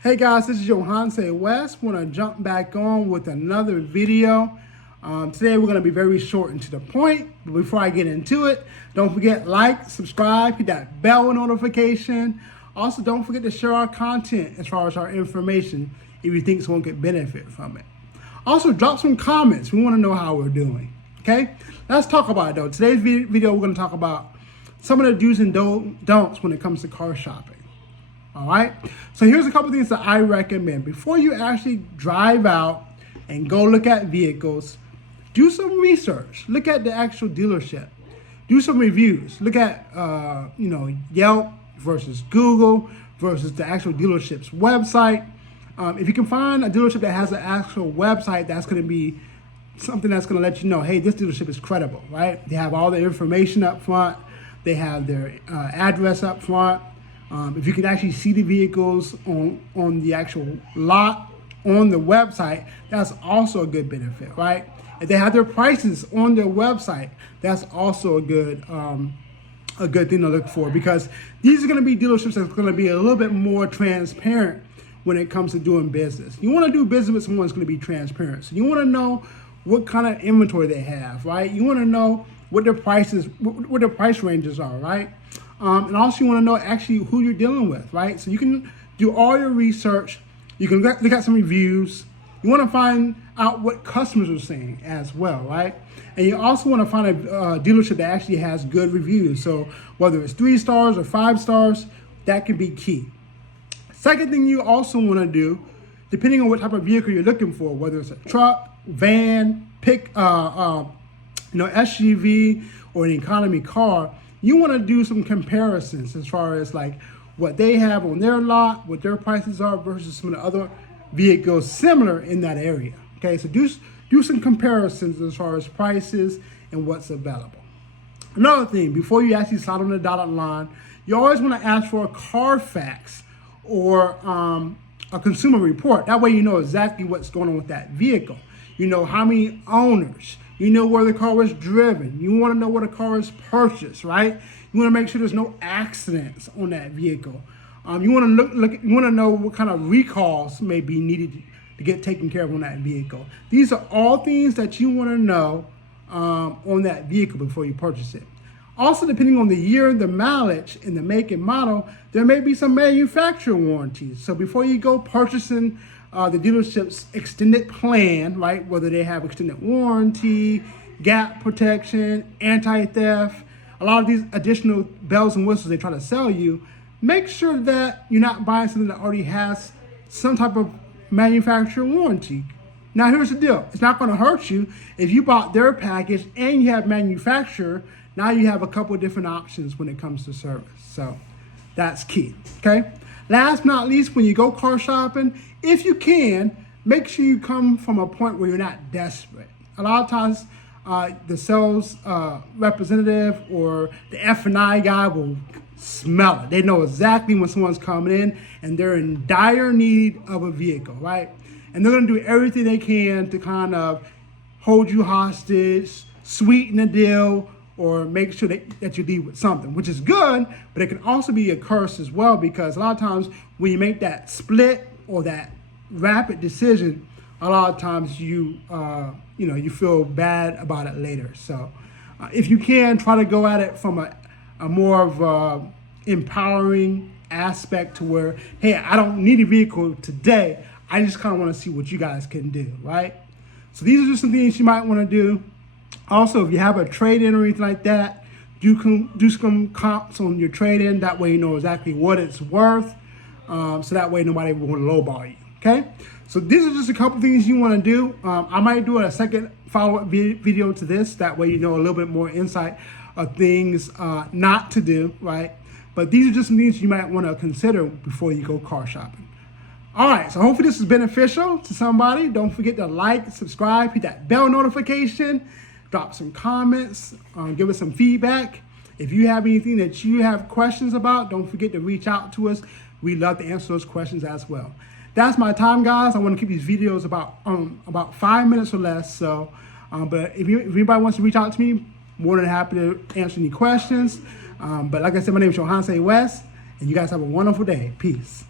Hey guys, this is Johanse West. Want to jump back on with another video. Today we're going to be very short and to the point. But before I get into it, don't forget like, subscribe, hit that bell notification. Also, don't forget to share our content as far as our information if you think someone could benefit from it. Also, drop some comments. We want to know how we're doing. Okay, let's talk about it though. Today's video we're going to talk about some of the do's and don'ts when it comes to car shopping. All right, so here's a couple things that I recommend. Before you actually drive out and go look at vehicles, do some research. Look at the actual dealership. Do some reviews. Look at, Yelp versus Google versus the actual dealership's website. If you can find a dealership that has an actual website, that's going to be something that's going to let you know, hey, this dealership is credible, right? They have all the information up front. They have their address up front. If you can actually see the vehicles on the actual lot on the website, that's also a good benefit, right? If they have their prices on their website, that's also a good thing to look for, because these are going to be dealerships that's going to be a little bit more transparent when it comes to doing business. You want to do business with someone that's going to be transparent. So you want to know what kind of inventory they have, right? You want to know what their prices, what their price ranges are, right? And also you want to know actually who you're dealing with, right? So you can do all your research. You can look at some reviews. You want to find out what customers are saying as well, right? And you also want to find a dealership that actually has good reviews. So whether it's 3 stars or 5 stars, that can be key. Second thing you also want to do, depending on what type of vehicle you're looking for, whether it's a truck, van, SUV, or an economy car, you want to do some comparisons as far as like what they have on their lot, what their prices are versus some of the other vehicles similar in that area. Okay, so do some comparisons as far as prices and what's available. Another thing, before you actually sign on the dotted line, you always want to ask for a Carfax or a consumer report. That way you know exactly what's going on with that vehicle. You know how many owners. You know where the car was driven. You want to know where the car is purchased, right? You want to make sure there's no accidents on that vehicle. You want to You want to know what kind of recalls may be needed to get taken care of on that vehicle. These are all things that you want to know on that vehicle before you purchase it. Also, depending on the year, the mileage, and the make and model, there may be some manufacturer warranties. So before you go purchasing the dealership's extended plan, right, whether they have extended warranty, gap protection, anti-theft, a lot of these additional bells and whistles they try to sell you, make sure that you're not buying something that already has some type of manufacturer warranty. Now, here's the deal. It's not going to hurt you if you bought their package and you have manufacturer. Now you have a couple of different options when it comes to service. So that's key, okay? Last but not least, when you go car shopping, if you can, make sure you come from a point where you're not desperate. A lot of times, the sales representative or the F&I guy will smell it. They know exactly when someone's coming in and they're in dire need of a vehicle, right? And they're going to do everything they can to kind of hold you hostage, sweeten the deal, or make sure that you leave with something, which is good, but it can also be a curse as well, because a lot of times when you make that split or that rapid decision, a lot of times you feel bad about it later. So if you can, try to go at it from a more of empowering aspect to where, hey, I don't need a vehicle today. I just kind of want to see what you guys can do, right? So these are just some things you might want to do. Also, if you have a trade-in or anything like that, do some comps on your trade-in. That way you know exactly what it's worth. So that way nobody will want to lowball you, okay? So these are just a couple things you want to do. I might do a second follow-up video to this. That way you know a little bit more insight of things not to do, right? But these are just some things you might want to consider before you go car shopping. All right, so hopefully this is beneficial to somebody. Don't forget to like, subscribe, hit that bell notification. Drop some comments, give us some feedback. If you have anything that you have questions about, don't forget to reach out to us. We'd love to answer those questions as well. That's my time, guys. I want to keep these videos about 5 minutes or less. So, but if anybody wants to reach out to me, more than happy to answer any questions. But like I said, my name is Johanse West, and you guys have a wonderful day. Peace.